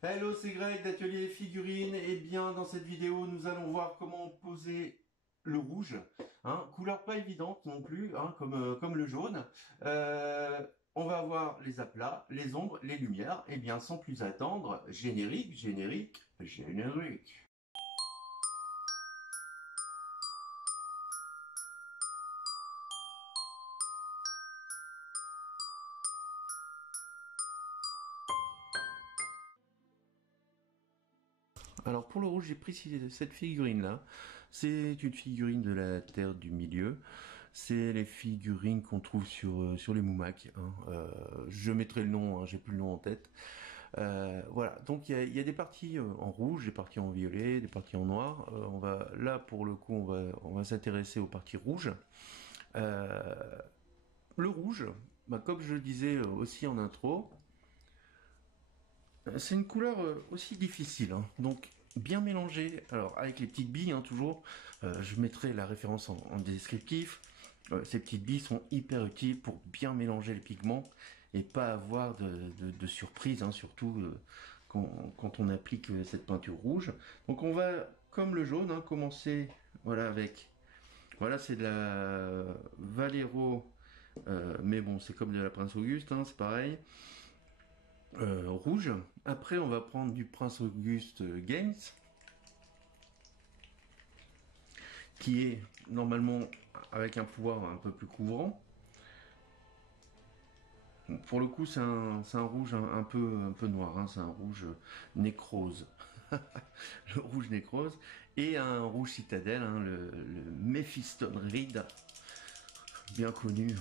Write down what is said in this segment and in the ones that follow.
Hello, c'est Greg d'Atelier Figurines. Et bien, dans cette vidéo, nous allons voir comment poser le rouge. Couleur pas évidente non plus, comme le jaune. On va avoir les aplats, les ombres, les lumières. Et bien, sans plus attendre, générique, générique, générique. Alors pour le rouge, j'ai pris cette figurine là. C'est une figurine de la Terre du Milieu. C'est les figurines qu'on trouve sur les Moumacs. Je mettrai le nom, j'ai plus le nom en tête. Voilà, donc il y a des parties en rouge, des parties en violet, des parties en noir. Là pour le coup, on va s'intéresser aux parties rouges. Le rouge, comme je le disais aussi en intro, c'est une couleur aussi difficile, donc bien mélangée. Alors avec les petites billes, toujours, je mettrai la référence en descriptif. Ces petites billes sont hyper utiles pour bien mélanger les pigments et pas avoir de surprise, surtout quand on applique cette peinture rouge. Donc on va, comme le jaune, commencer avec, c'est de la Valero, mais bon c'est comme de la Prince Auguste, c'est pareil. Rouge. Après, on va prendre du Prince Auguste Games, qui est normalement avec un pouvoir un peu plus couvrant. Pour le coup, c'est un rouge un peu noir, c'est un rouge nécrose. Le rouge nécrose. Et un rouge citadelle, le Mephiston Reed, bien connu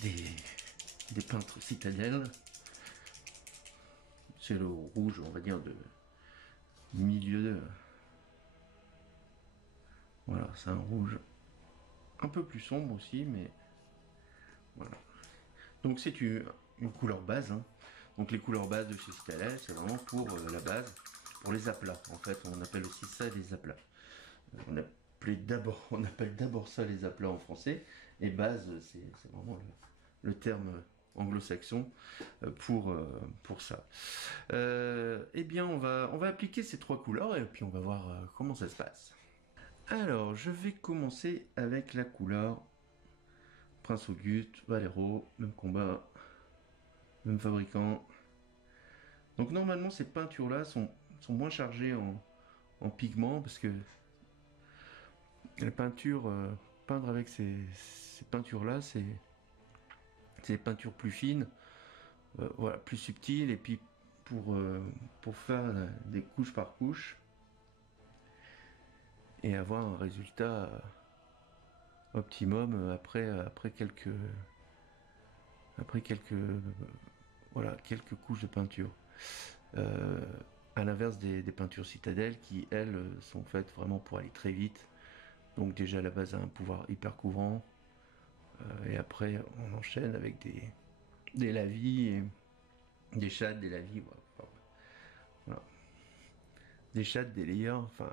des peintres citadelles. C'est le rouge, on va dire, de milieu de... Voilà, c'est un rouge un peu plus sombre aussi, mais voilà. Donc c'est une couleur base. Donc les couleurs bases de chez Citadel, c'est vraiment pour la base, pour les aplats. En fait, on appelle aussi ça des aplats. On appelle d'abord ça les aplats en français, et base, c'est vraiment le terme anglo-saxon pour ça. Eh bien, on va appliquer ces trois couleurs et puis on va voir comment ça se passe. Alors, je vais commencer avec la couleur Prince Auguste, Valero, même combat, même fabricant. Donc normalement ces peintures là sont moins chargées en pigments parce que la peinture, peindre avec ces peintures là, c'est des peintures plus fines, plus subtiles, et puis pour faire des couches par couche et avoir un résultat optimum quelques couches de peinture. À l'inverse des peintures citadelles qui, elles, sont faites vraiment pour aller très vite. Donc déjà, la base a un pouvoir hyper couvrant. Et après, on enchaîne avec des lavis, et des shades, des lavis. Voilà. Des shades, des layers. Enfin,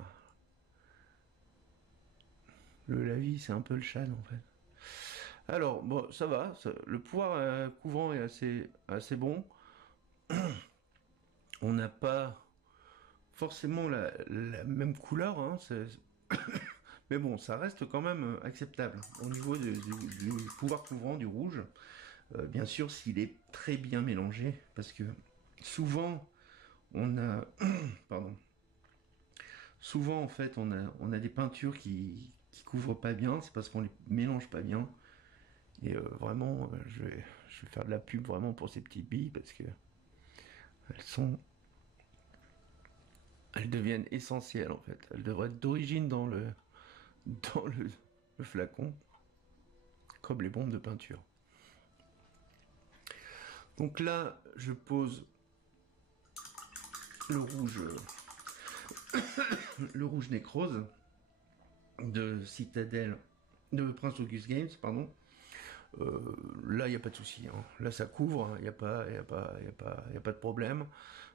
le lavis, c'est un peu le shade en fait. Alors, bon, ça va. Le pouvoir couvrant est assez bon. On n'a pas forcément la même couleur, mais bon, ça reste quand même acceptable au niveau du pouvoir couvrant du rouge. Bien sûr, s'il est très bien mélangé, parce que souvent on a, pardon, souvent en fait on a des peintures qui couvrent pas bien, c'est parce qu'on les mélange pas bien. Et vraiment, je vais faire de la pub vraiment pour ces petites billes parce que elles deviennent essentielles en fait. Elles devraient être d'origine dans le flacon, comme les bombes de peinture. Donc là, je pose le rouge, le rouge nécrose de Citadel, de Prince Auguste Games, pardon. Là, il n'y a pas de souci. Là, ça couvre. Il n'y a pas de problème.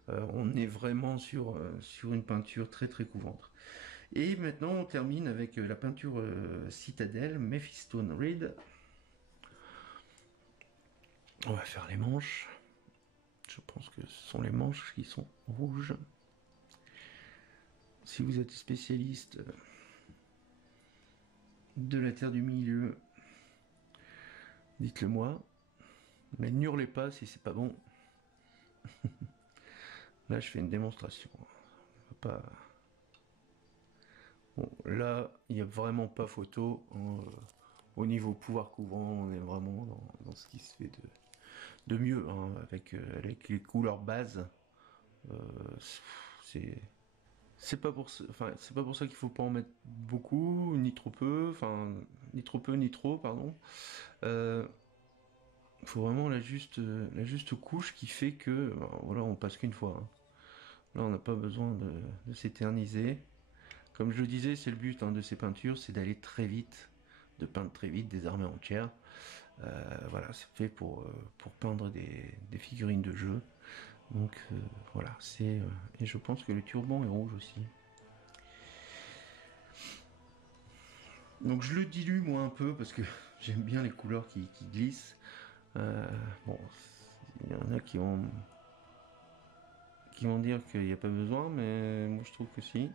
On est vraiment sur une peinture très très couvrante. Et maintenant, on termine avec la peinture Citadel Mephiston Reed. On va faire les manches. sont les manches qui sont rouges. Si vous êtes spécialiste de la terre du milieu, dites-le moi. Mais n'hurlez pas si c'est pas bon. Là, je fais une démonstration. Pas... Bon, là, il n'y a vraiment pas photo. Au niveau pouvoir couvrant, on est vraiment dans ce qui se fait de mieux, hein, avec les couleurs bases. C'est pas pour ça, enfin, c'est pas pour ça qu'il faut pas en mettre beaucoup, ni trop peu, enfin, ni trop peu, ni trop, pardon. Il faut vraiment la juste couche qui fait que, ben, voilà, on passe qu'une fois, hein. Là, on n'a pas besoin de s'éterniser. Comme je le disais, c'est le but, hein, de ces peintures, c'est d'aller très vite, de peindre très vite des armées entières. Voilà, c'est fait pour peindre des figurines de jeu. Donc voilà, et je pense que le turban est rouge aussi. Donc je le dilue moi un peu parce que j'aime bien les couleurs qui glissent. Bon, il y en a qui vont dire qu'il n'y a pas besoin, mais moi je trouve que si.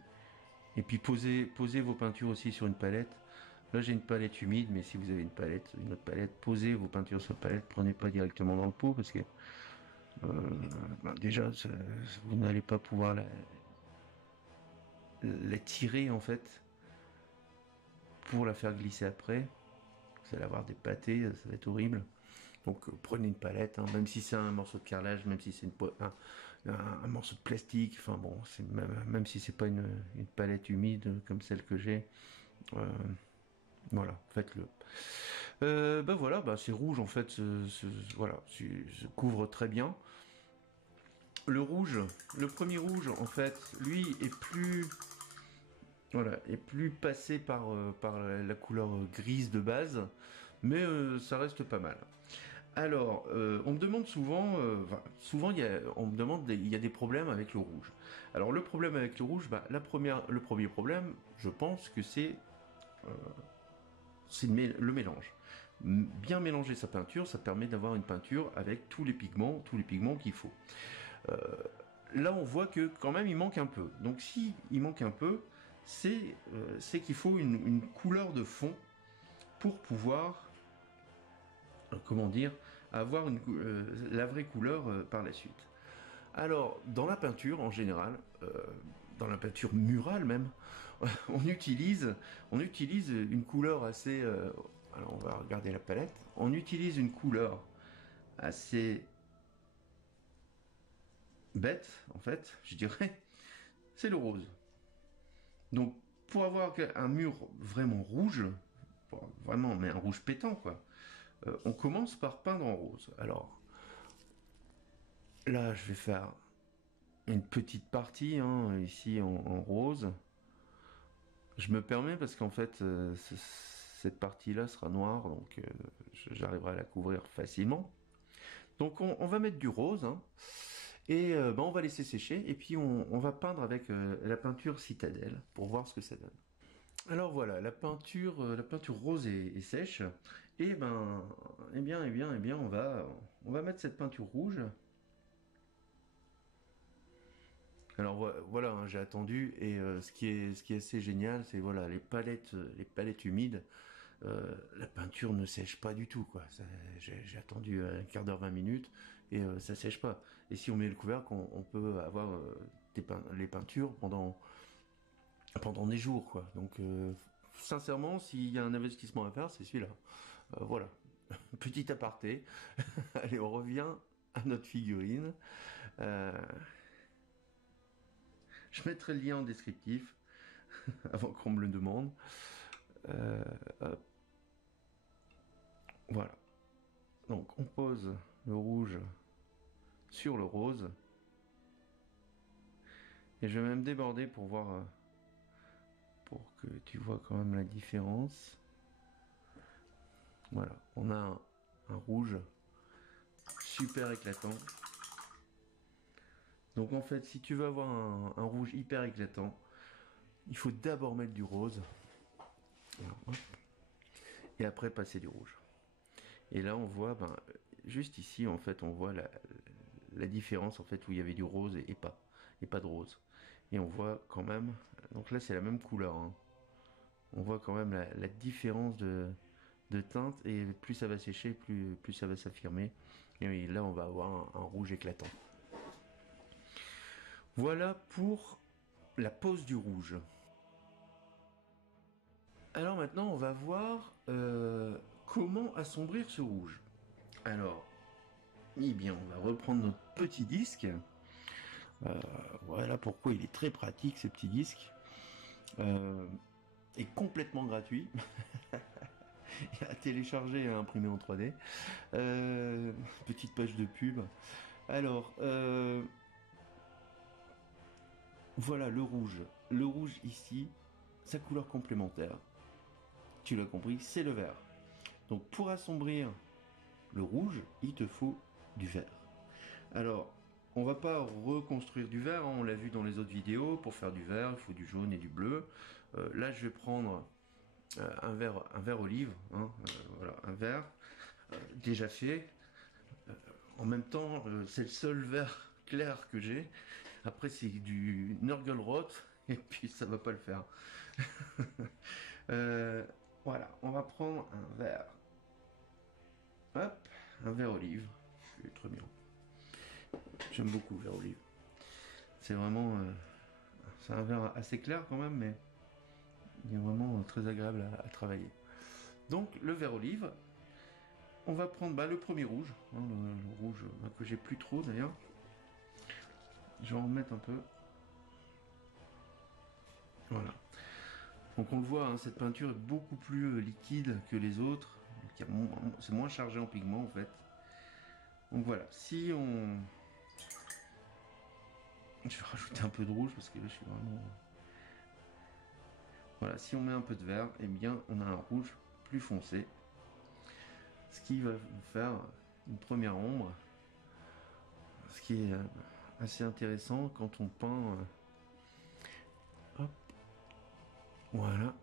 Et puis posez vos peintures aussi sur une palette. Là j'ai une palette humide, mais si vous avez une autre palette, posez vos peintures sur la palette, prenez pas directement dans le pot parce que déjà vous n'allez pas pouvoir la tirer en fait pour la faire glisser après. Vous allez avoir des pâtés, ça va être horrible. Donc prenez une palette, hein, même si c'est un morceau de carrelage, même si c'est un morceau de plastique, enfin bon, même si c'est pas une palette humide comme celle que j'ai, euh, voilà, faites-le. Ben voilà, bah c'est rouge en fait, voilà, se couvre très bien. Le rouge, le premier rouge en fait, lui est plus, voilà, est plus passé par la couleur grise de base, mais ça reste pas mal. Alors, on me demande souvent, souvent on me demande, il y a des problèmes avec le rouge. Alors le problème avec le rouge, bah, le premier problème, je pense que c'est le mélange. Bien mélanger sa peinture, ça permet d'avoir une peinture avec tous les pigments qu'il faut. Euh, Là, on voit que quand même il manque un peu. Donc, si il manque un peu, c'est qu'il faut une couleur de fond pour pouvoir, comment dire, avoir la vraie couleur par la suite. Alors, dans la peinture en général, dans la peinture murale même, on utilise une couleur assez. Alors, on va regarder la palette. On utilise une couleur assez bête, en fait, je dirais. C'est le rose. Donc, pour avoir un mur vraiment rouge, vraiment, mais un rouge pétant, quoi, on commence par peindre en rose. Alors, là, je vais faire une petite partie, hein, ici en rose. Je me permets parce qu'en fait, cette partie-là sera noire, donc j'arriverai à la couvrir facilement. Donc on va mettre du rose, hein, et ben, on va laisser sécher, et puis on va peindre avec la peinture citadelle pour voir ce que ça donne. Alors voilà, la peinture rose est sèche, et ben, on va mettre cette peinture rouge. Alors voilà, hein, j'ai attendu et ce qui est assez génial, c'est voilà les palettes humides. La peinture ne sèche pas du tout quoi. J'ai attendu un quart d'heure, 20 minutes et ça sèche pas. Et si on met le couvercle, on peut avoir les peintures pendant des jours quoi. Donc sincèrement, s'il y a un investissement à faire, c'est celui-là. Voilà, petit aparté. Allez, on revient à notre figurine. Euh, je mettrai le lien en descriptif avant qu'on me le demande. Euh, voilà. Donc on pose le rouge sur le rose. Et je vais même déborder pour voir, pour que tu vois quand même la différence. Voilà, on a un rouge super éclatant. Donc en fait, si tu veux avoir un rouge hyper éclatant, il faut d'abord mettre du rose. Et après passer du rouge. Et là on voit, ben, juste ici en fait, on voit la différence en fait où il y avait du rose et pas de rose. Et on voit quand même, donc là c'est la même couleur, hein. On voit quand même la différence de teinte, et plus ça va sécher, plus ça va s'affirmer. Et oui, là on va avoir un rouge éclatant. Voilà pour la pose du rouge. Alors maintenant on va voir comment assombrir ce rouge. Alors, eh bien on va reprendre notre petit disque. Voilà pourquoi il est très pratique, ce petit disque. Est complètement gratuit. À télécharger et à imprimer en 3D. Petite page de pub. Alors, voilà le rouge. Le rouge ici, sa couleur complémentaire. Tu l'as compris, c'est le vert. Donc pour assombrir le rouge, il te faut du vert. Alors, on va pas reconstruire du vert, hein, on l'a vu dans les autres vidéos. Pour faire du vert, il faut du jaune et du bleu. Là, je vais prendre un vert olive, hein, voilà, un vert déjà fait. En même temps, c'est le seul vert clair que j'ai. Après, c'est du Nurgle et puis ça va pas le faire. Voilà, on va prendre un vert. Hop, un vert olive. C'est très bien. J'aime beaucoup le vert olive. C'est vraiment, c'est un vert assez clair quand même, mais il est vraiment très agréable à travailler. Donc le vert olive, on va prendre le premier rouge, hein, le rouge que j'ai plus trop d'ailleurs. Je vais en remettre un peu. Voilà. Donc on le voit, hein, cette peinture est beaucoup plus liquide que les autres. C'est moins chargé en pigments en fait. Donc voilà, si on... Je vais rajouter un peu de rouge parce que là je suis vraiment... Voilà, si on met un peu de vert, eh bien on a un rouge plus foncé. Ce qui va nous faire une première ombre. Ce qui est assez intéressant quand on peint... Hop. Voilà.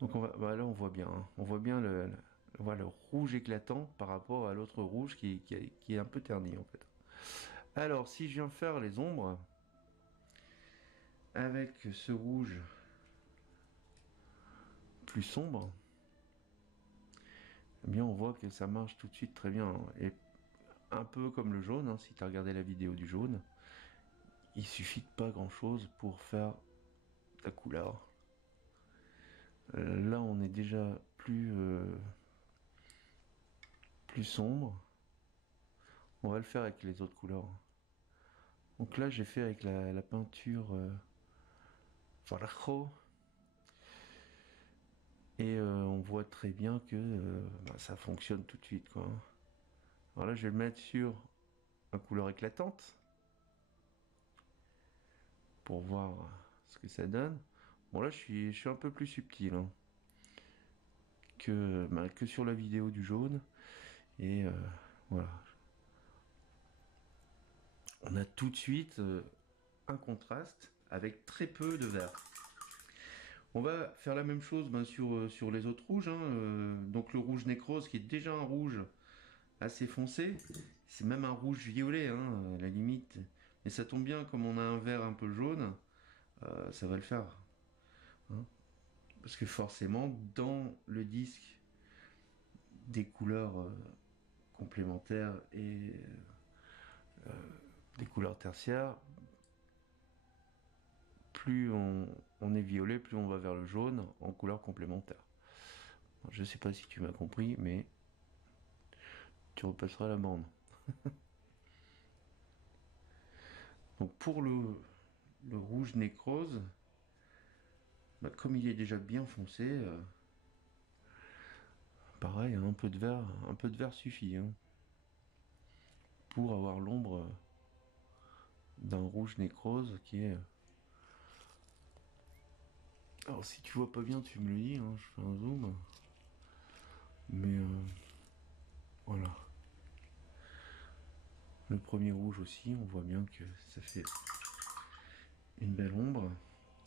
Donc on va, là on voit bien, hein. On voit bien voilà, le rouge éclatant par rapport à l'autre rouge qui est un peu terni en fait. Alors si je viens faire les ombres avec ce rouge plus sombre, eh bien on voit que ça marche tout de suite très bien, hein. Et un peu comme le jaune, hein, si tu as regardé la vidéo du jaune, il suffit de pas grand chose pour faire ta couleur. Là on est déjà plus sombre. On va le faire avec les autres couleurs. Donc là j'ai fait avec la peinture Vallejo, et on voit très bien que ça fonctionne tout de suite quoi. Alors là je vais le mettre sur la couleur éclatante pour voir ce que ça donne. Bon là je suis un peu plus subtil, hein, que sur la vidéo du jaune, et voilà. On a tout de suite un contraste avec très peu de vert. On va faire la même chose sur les autres rouges, hein. Donc le rouge nécrose qui est déjà un rouge assez foncé, c'est même un rouge violet, hein, à la limite. Mais ça tombe bien, comme on a un vert un peu jaune, ça va le faire, hein. Parce que forcément, dans le disque, des couleurs complémentaires et des couleurs tertiaires, plus on est violet, plus on va vers le jaune en couleur complémentaire. Je sais pas si tu m'as compris, mais tu repasseras la bande. Donc pour le rouge nécrose, comme il est déjà bien foncé, pareil, un peu de vert suffit, hein, pour avoir l'ombre d'un rouge nécrose qui est... Alors si tu vois pas bien, tu me le dis, hein, je fais un zoom. Mais voilà. Le premier rouge aussi, on voit bien que ça fait une belle ombre.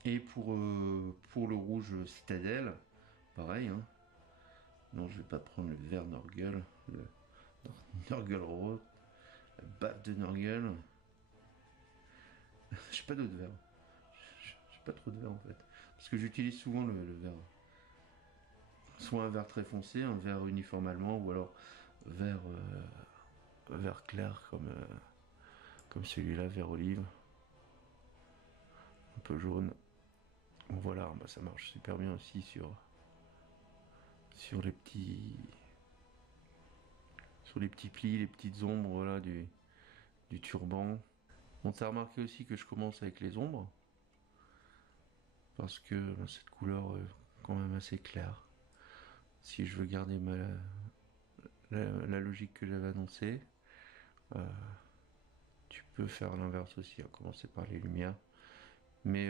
Et pour le rouge citadelle, pareil, hein. Non, je vais pas prendre le vert Nurgle, le Nurgle rose. La baffe de Nurgle. J'ai pas d'autre verre. J'ai pas trop de verre en fait. Parce que j'utilise souvent le verre. Soit un verre très foncé, un verre uniforme allemand, ou alors vert, vert clair comme celui-là, vert olive. Un peu jaune. Bon, voilà, bah, ça marche super bien aussi sur les petits plis, les petites ombres voilà, du turban. On t'a remarqué aussi que je commence avec les ombres parce que bah, cette couleur est quand même assez claire. Si je veux garder la logique que j'avais annoncée, euh, tu peux faire l'inverse aussi, à commencer par les lumières. Mais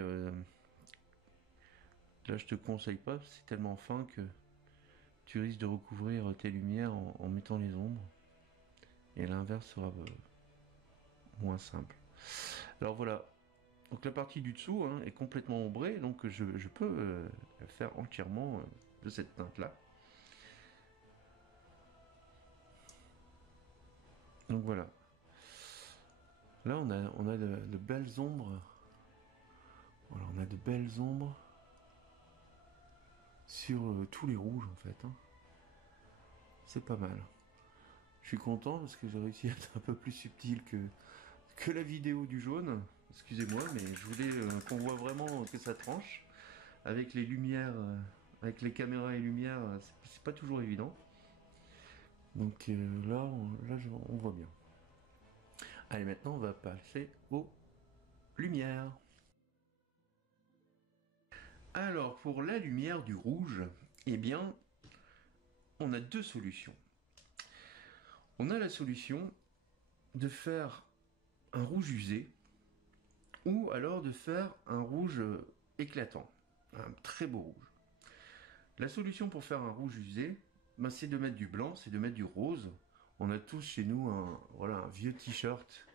là, je te conseille pas, c'est tellement fin que tu risques de recouvrir tes lumières en mettant les ombres. Et l'inverse sera moins simple. Alors voilà. Donc la partie du dessous hein, est complètement ombrée, donc je peux la faire entièrement de cette teinte-là. Donc voilà. Là on a de belles ombres. Voilà, on a de belles ombres sur tous les rouges en fait. Hein. C'est pas mal. Je suis content parce que j'ai réussi à être un peu plus subtil que la vidéo du jaune. Excusez-moi, mais je voulais qu'on voit vraiment que ça tranche. Avec les lumières, avec les caméras et lumières, c'est pas toujours évident. Donc là, on voit bien. Allez, maintenant, on va passer aux lumières. Alors, pour la lumière du rouge, eh bien, on a deux solutions. On a la solution de faire un rouge usé ou alors de faire un rouge éclatant, un très beau rouge. La solution pour faire un rouge usé, ben, c'est de mettre du blanc, c'est de mettre du rose. On a tous chez nous voilà, un vieux t-shirt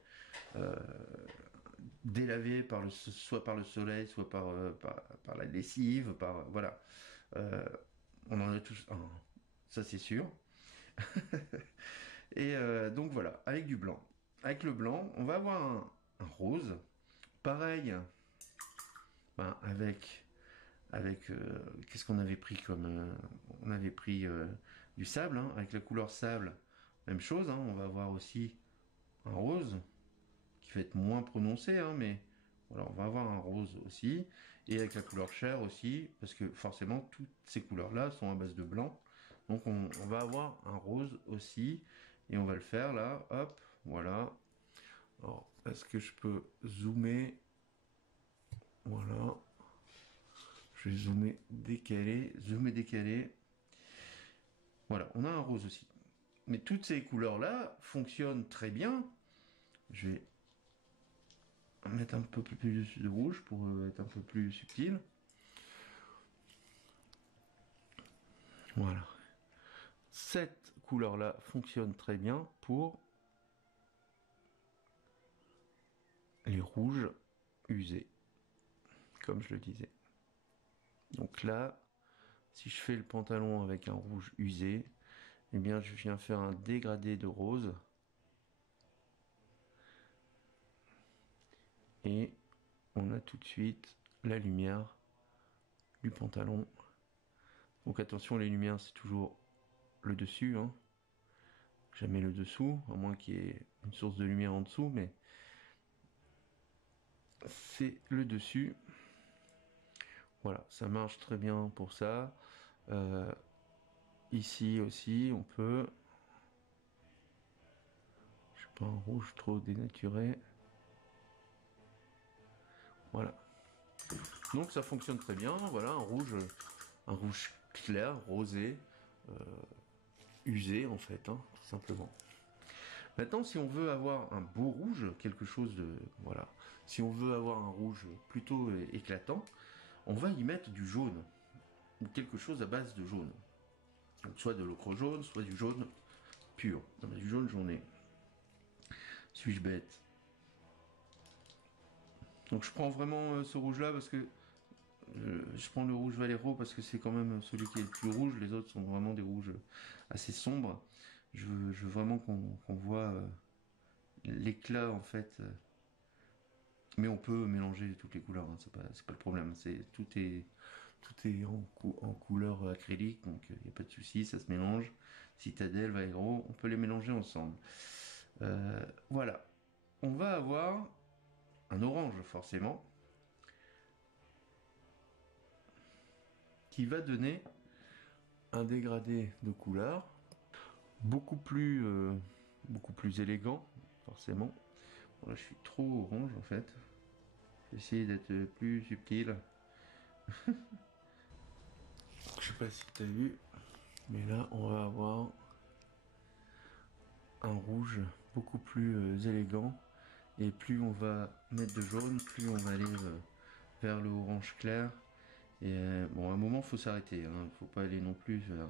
délavé soit par le soleil, soit par la lessive, voilà. Euh, on en a tous un, ça c'est sûr. Et donc voilà, avec du blanc. Avec le blanc, on va avoir un rose. Pareil, ben, avec qu'est-ce qu'on avait pris comme on avait pris du sable hein, avec la couleur sable même chose hein, on va avoir aussi un rose qui va être moins prononcé hein, mais voilà on va avoir un rose aussi et avec la couleur chair aussi parce que forcément toutes ces couleurs là sont à base de blanc donc on va avoir un rose aussi et on va le faire là hop voilà alors est-ce que je peux zoomer voilà. Je vais zoomer décalé. Voilà, on a un rose aussi. Mais toutes ces couleurs-là fonctionnent très bien. Je vais mettre un peu plus de rouge pour être un peu plus subtil. Voilà. Cette couleur-là fonctionne très bien pour les rouges usés, comme je le disais. Donc là, si je fais le pantalon avec un rouge usé, eh bien je viens faire un dégradé de rose. Et on a tout de suite la lumière du pantalon. Donc attention, les lumières, c'est toujours le dessus, hein. Jamais le dessous, à moins qu'il y ait une source de lumière en dessous, mais c'est le dessus. Voilà, ça marche très bien pour ça. Ici aussi, on peut... Je sais pas, un rouge trop dénaturé. Voilà. Donc ça fonctionne très bien. Voilà, un rouge clair, rosé, usé en fait, hein, tout simplement. Maintenant, si on veut avoir un beau rouge, quelque chose de... Voilà. Si on veut avoir un rouge plutôt éclatant, on va y mettre du jaune. Ou quelque chose à base de jaune. Donc soit de l'ocre jaune, soit du jaune pur. Non, mais du jaune jauné. Suis-je bête? Donc je prends vraiment ce rouge-là parce que... je prends le rouge Valero parce que c'est quand même celui qui est le plus rouge. Les autres sont vraiment des rouges assez sombres. Je veux vraiment qu'on voit l'éclat en fait. Mais on peut mélanger toutes les couleurs, hein, c'est pas le problème. Tout est en couleur acrylique, donc il n'y a pas de souci, ça se mélange. Citadel, Vallejo, on peut les mélanger ensemble. Voilà, on va avoir un orange forcément, qui va donner un dégradé de couleur beaucoup plus élégant, forcément. Bon, là, je suis trop orange en fait. J'essaie d'être plus subtil. Je sais pas si tu as vu, mais là on va avoir un rouge beaucoup plus élégant. Et plus on va mettre de jaune, plus on va aller vers le orange clair. Et bon, à un moment, faut s'arrêter. Hein. Faut pas aller non plus vers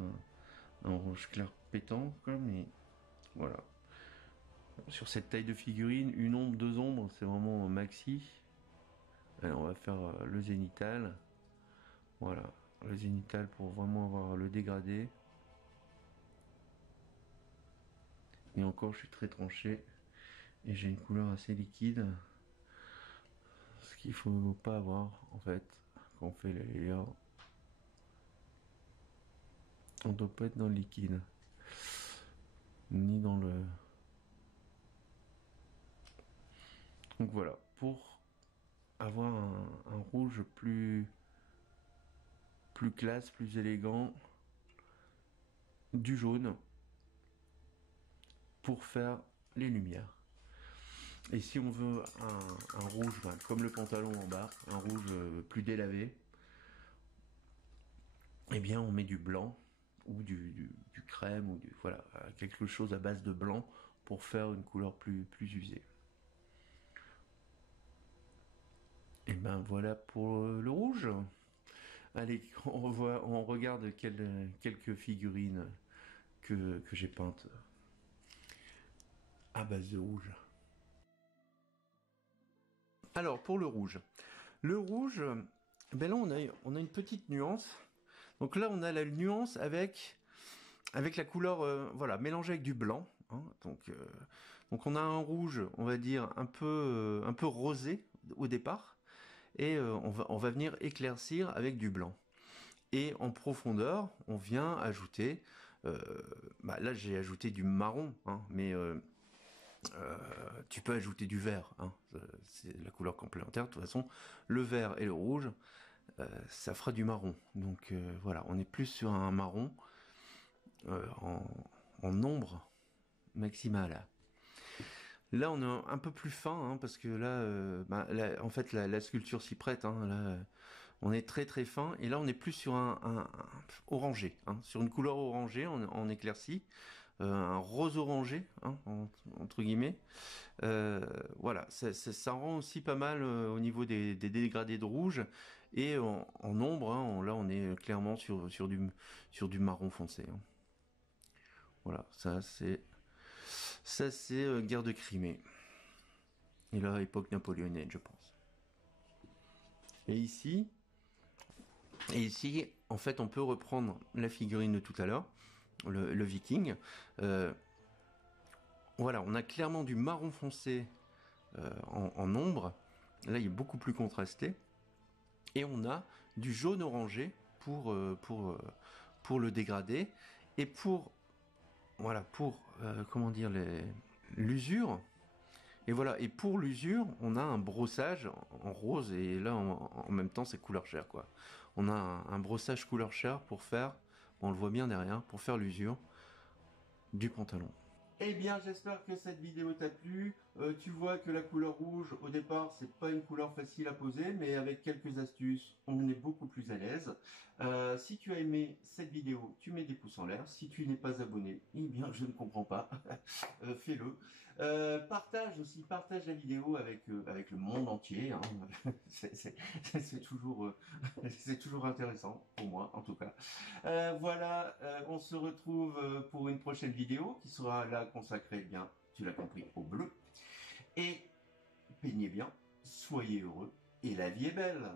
un orange clair pétant, quoi, mais voilà. Sur cette taille de figurine, une ombre, deux ombres, c'est vraiment maxi. Allez, on va faire le zénithal. Voilà, le zénithal pour vraiment avoir le dégradé. Et encore, je suis très tranché. Et j'ai une couleur assez liquide. Ce qu'il faut pas avoir, en fait, quand on fait les layers. On doit pas être dans le liquide. Ni dans le... Donc voilà, pour avoir un rouge plus classe, plus élégant, du jaune pour faire les lumières. Et si on veut un rouge, ben, comme le pantalon en bas, un rouge plus délavé, eh bien on met du blanc ou du crème ou voilà, quelque chose à base de blanc pour faire une couleur plus usée. Et ben voilà pour le rouge. Allez, on regarde quelques figurines que j'ai peintes à base de rouge. Alors pour le rouge, ben là on a une petite nuance. Donc là on a la nuance avec la couleur, voilà, mélangée avec du blanc. Hein. Donc on a un rouge, on va dire un peu rosé au départ, et on va venir éclaircir avec du blanc. Et en profondeur, on vient ajouter, bah là j'ai ajouté du marron, hein, mais tu peux ajouter du vert, hein, c'est la couleur complémentaire. De toute façon, le vert et le rouge, ça fera du marron. Donc voilà, on est plus sur un marron en ombre maximale. Là, on est un peu plus fin, hein, parce que là, en fait, la sculpture s'y prête. Hein, là, on est très très fin, et là, on est plus sur un orangé, hein, sur une couleur orangée en éclaircie, un rose orangé, hein, entre guillemets. Voilà, ça rend aussi pas mal au niveau des dégradés de rouge, et en ombre, hein, là, on est clairement sur du marron foncé. Hein. Voilà, ça c'est guerre de Crimée. Et là, époque napoléonienne, je pense. Et ici, en fait, on peut reprendre la figurine de tout à l'heure, le viking. Voilà, on a clairement du marron foncé en ombre. Là, il est beaucoup plus contrasté. Et on a du jaune orangé pour le dégradé. Et voilà, comment dire, l'usure. Et voilà, et pour l'usure, on a un brossage en rose, et là, en même temps, c'est couleur chair, quoi. On a un brossage couleur chair pour faire, on le voit bien derrière, pour faire l'usure du pantalon. Eh bien, j'espère que cette vidéo t'a plu. Tu vois que la couleur rouge, au départ, c'est pas une couleur facile à poser, mais avec quelques astuces, on est beaucoup plus à l'aise. Si tu as aimé cette vidéo, tu mets des pouces en l'air. Si tu n'es pas abonné, eh bien, je ne comprends pas. Fais-le. Partage la vidéo avec le monde entier. Hein. C'est toujours, c'est toujours intéressant pour moi, en tout cas. Voilà, on se retrouve pour une prochaine vidéo qui sera là consacrée, eh bien, tu l'as compris, au bleu. Et peignez bien, soyez heureux, et la vie est belle.